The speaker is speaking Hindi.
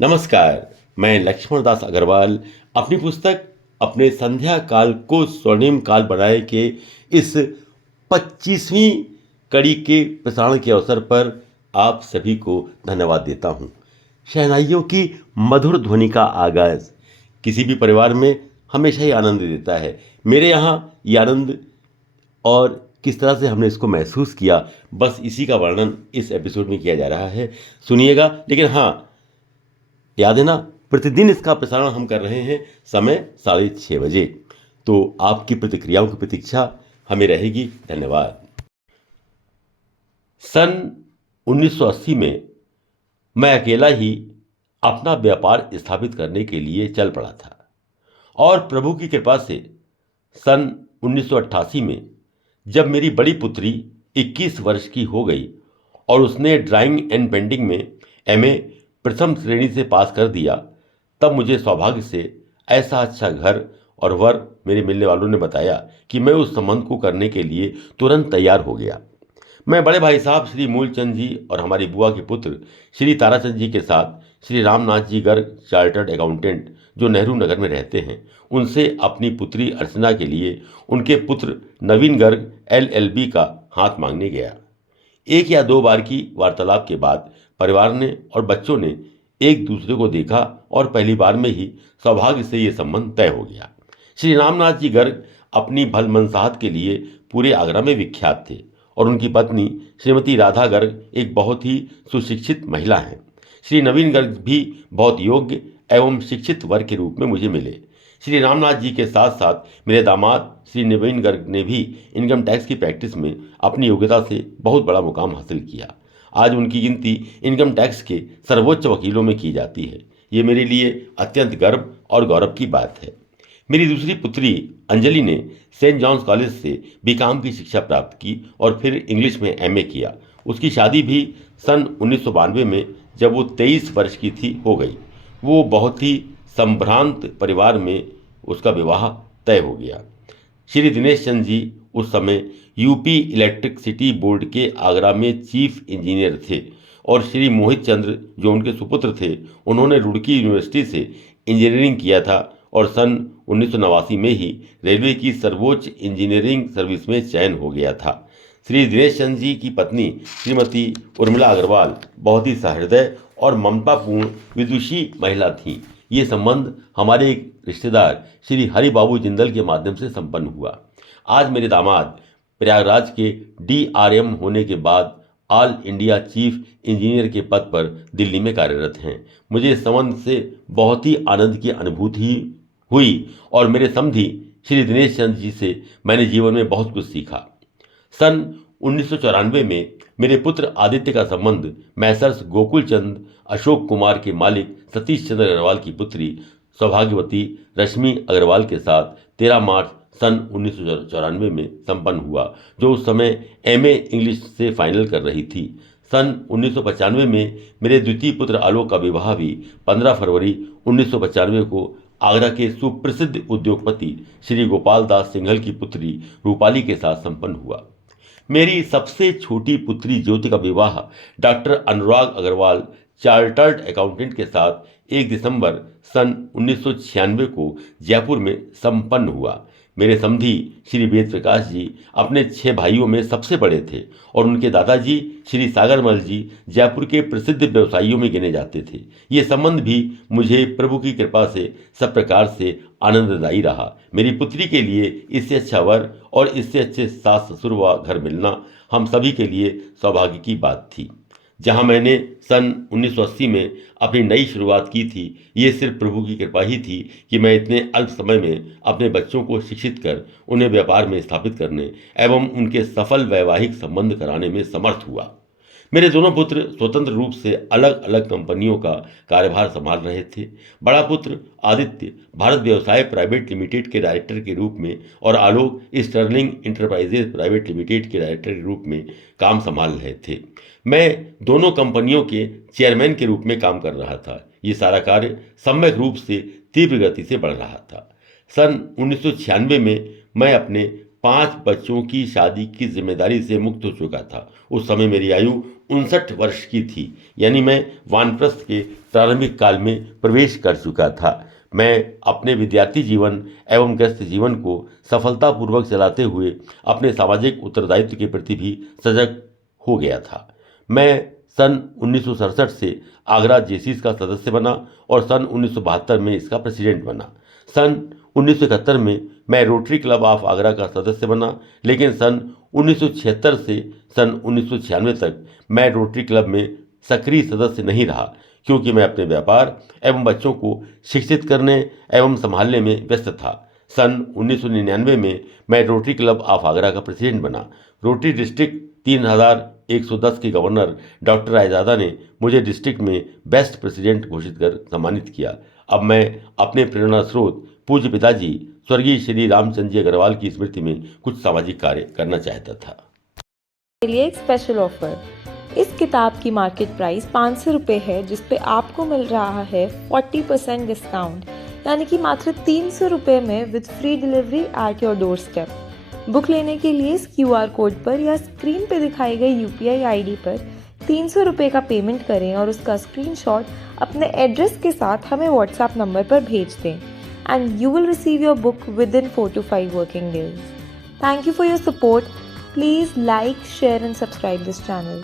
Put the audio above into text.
नमस्कार। मैं लक्ष्मण दास अग्रवाल अपनी पुस्तक अपने संध्या काल को स्वर्णिम काल बनाए के इस 25वीं कड़ी के प्रसारण के अवसर पर आप सभी को धन्यवाद देता हूँ। शहनाइयों की मधुर ध्वनि का आगाज किसी भी परिवार में हमेशा ही आनंद देता है। मेरे यहाँ ये आनंद और किस तरह से हमने इसको महसूस किया, बस इसी का वर्णन इस एपिसोड में किया जा रहा है। सुनिएगा। लेकिन हाँ, याद है ना, प्रतिदिन इसका प्रसारण हम कर रहे हैं समय 6:30 बजे। तो आपकी प्रतिक्रियाओं की प्रतीक्षा हमें रहेगी। धन्यवाद। सन 1980 में मैं अकेला ही अपना व्यापार स्थापित करने के लिए चल पड़ा था और प्रभु की कृपा से सन 1988 में जब मेरी बड़ी पुत्री 21 वर्ष की हो गई और उसने ड्राइंग एंड पेंटिंग में एमए प्रथम श्रेणी से पास कर दिया, तब मुझे सौभाग्य से ऐसा अच्छा घर और वर मेरे मिलने वालों ने बताया कि मैं उस संबंध को करने के लिए तुरंत तैयार हो गया। मैं बड़े भाई साहब श्री मूलचंद जी और हमारी बुआ के पुत्र श्री ताराचंद जी के साथ श्री रामनाथ जी गर्ग चार्टर्ड अकाउंटेंट जो नेहरू नगर में रहते हैं, उनसे अपनी पुत्री अर्चना के लिए उनके पुत्र नवीन गर्ग LLB का हाथ मांगने गया। एक या दो बार की वार्तालाप के बाद परिवार ने और बच्चों ने एक दूसरे को देखा और पहली बार में ही सौभाग्य से ये संबंध तय हो गया। श्री रामनाथ जी गर्ग अपनी भलमनसाहत के लिए पूरे आगरा में विख्यात थे और उनकी पत्नी श्रीमती राधा गर्ग एक बहुत ही सुशिक्षित महिला हैं। श्री नवीन गर्ग भी बहुत योग्य एवं शिक्षित वर्ग के रूप में मुझे मिले। श्री रामनाथ जी के साथ साथ मेरे दामाद श्री नवीन गर्ग ने भी इनकम टैक्स की प्रैक्टिस में अपनी योग्यता से बहुत बड़ा मुकाम हासिल किया। आज उनकी गिनती इनकम टैक्स के सर्वोच्च वकीलों में की जाती है। ये मेरे लिए अत्यंत गर्व और गौरव की बात है। मेरी दूसरी पुत्री अंजलि ने सेंट जॉन्स कॉलेज से बीकॉम की शिक्षा प्राप्त की और फिर इंग्लिश में एमए किया। उसकी शादी भी सन 1992 में जब वो 23 वर्ष की थी हो गई। वो बहुत ही संभ्रांत परिवार में उसका विवाह तय हो गया। श्री दिनेश चंद जी उस समय यूपी इलेक्ट्रिसिटी बोर्ड के आगरा में चीफ इंजीनियर थे और श्री मोहित चंद्र जो उनके सुपुत्र थे, उन्होंने रुड़की यूनिवर्सिटी से इंजीनियरिंग किया था और सन 1989 में ही रेलवे की सर्वोच्च इंजीनियरिंग सर्विस में चयन हो गया था। श्री दिनेश चंद जी की पत्नी श्रीमती उर्मिला अग्रवाल बहुत ही सहृदय और ममतापूर्ण विदुषी महिला थीं। ये संबंध हमारे एक रिश्तेदार श्री हरि बाबू जिंदल के माध्यम से संपन्न हुआ। आज मेरे दामाद प्रयागराज के DRM होने के बाद ऑल इंडिया चीफ इंजीनियर के पद पर दिल्ली में कार्यरत हैं। मुझे इस संबंध से बहुत ही आनंद की अनुभूति हुई और मेरे समधी श्री दिनेश चंद जी से मैंने जीवन में बहुत कुछ सीखा। सन 1994 में मेरे पुत्र आदित्य का संबंध मैसर्स गोकुल चंद अशोक कुमार के मालिक सतीश चंद्र अग्रवाल की पुत्री सौभाग्यवती रश्मि अग्रवाल के साथ 13 मार्च सन 1994 में संपन्न हुआ, जो उस समय एमए इंग्लिश से फाइनल कर रही थी। सन 1995 में मेरे द्वितीय पुत्र आलोक का विवाह भी 15 फरवरी 1995 को आगरा के सुप्रसिद्ध उद्योगपति श्री गोपाल दास सिंघल की पुत्री रूपाली के साथ संपन्न हुआ। मेरी सबसे छोटी पुत्री ज्योति का विवाह डॉक्टर अनुराग अग्रवाल चार्टर्ड अकाउंटेंट के साथ 1 दिसंबर सन 1996 को जयपुर में संपन्न हुआ। मेरे समधी श्री वेद प्रकाश जी अपने 6 भाइयों में सबसे बड़े थे और उनके दादाजी श्री सागरमल जी जयपुर के प्रसिद्ध व्यवसायियों में गिने जाते थे। ये संबंध भी मुझे प्रभु की कृपा से सब प्रकार से आनंददायी रहा। मेरी पुत्री के लिए इससे अच्छा वर और इससे अच्छे सास ससुर व घर मिलना हम सभी के लिए सौभाग्य की बात थी। जहां मैंने सन 1980 में अपनी नई शुरुआत की थी, ये सिर्फ प्रभु की कृपा ही थी कि मैं इतने अल्प समय में अपने बच्चों को शिक्षित कर उन्हें व्यापार में स्थापित करने एवं उनके सफल वैवाहिक संबंध कराने में समर्थ हुआ। मेरे दोनों पुत्र स्वतंत्र रूप से अलग अलग कंपनियों का कार्यभार संभाल रहे थे। बड़ा पुत्र आदित्य भारत व्यवसाय प्राइवेट लिमिटेड के डायरेक्टर के रूप में और आलोक स्टर्लिंग इंटरप्राइजेज प्राइवेट लिमिटेड के डायरेक्टर के रूप में काम संभाल रहे थे। मैं दोनों कंपनियों के चेयरमैन के रूप में काम कर रहा था। ये सारा कार्य सम्यक रूप से तीव्र गति से बढ़ रहा था। सन 1996 में मैं अपने 5 बच्चों की शादी की जिम्मेदारी से मुक्त हो चुका था। उस समय मेरी आयु 59 वर्ष की थी, यानी मैं वानप्रस्थ के प्रारंभिक काल में प्रवेश कर चुका था। मैं अपने विद्यार्थी जीवन एवं गृहस्थ जीवन को सफलतापूर्वक चलाते हुए अपने सामाजिक उत्तरदायित्व के प्रति भी सजग हो गया था। मैं सन 1967 से आगरा जेसीस का सदस्य बना और सन 1972 में इसका प्रेसिडेंट बना। सन 1971 में मैं रोटरी क्लब ऑफ आगरा का सदस्य बना, लेकिन सन 1976 से सन 1996 तक मैं रोटरी क्लब में सक्रिय सदस्य नहीं रहा, क्योंकि मैं अपने व्यापार एवं बच्चों को शिक्षित करने एवं संभालने में व्यस्त था। सन 1999 में मैं रोटरी क्लब ऑफ आगरा का प्रेसिडेंट बना। रोटरी डिस्ट्रिक्ट 3110 के गवर्नर डॉक्टर रायजादा ने मुझे डिस्ट्रिक्ट में बेस्ट प्रेसिडेंट घोषित कर सम्मानित किया। अब मैं अपने प्रेरणा स्रोत पूज्य पिताजी स्वर्गीय श्री रामचंद्र जी अग्रवाल की स्मृति में कुछ सामाजिक कार्य करना चाहता था। के लिए एक स्पेशल ऑफर। इस किताब की मार्केट प्राइस 500 रुपये है, जिस पे आपको मिल रहा है 40% डिस्काउंट, यानी कि मात्र 300 रुपये में with free delivery at your door step. Book लेने के लिए इस QR कोड पर या स्क्रीन पे दिखाई गई UPI ID पर 300 रुपये का पेमेंट करें और उसका स्क्रीनशॉट अपने एड्रेस के साथ हमें WhatsApp नंबर पर भेज दें, and you will receive your book within 4 to 5 working days. Thank you for your support. Please like, share and subscribe this channel.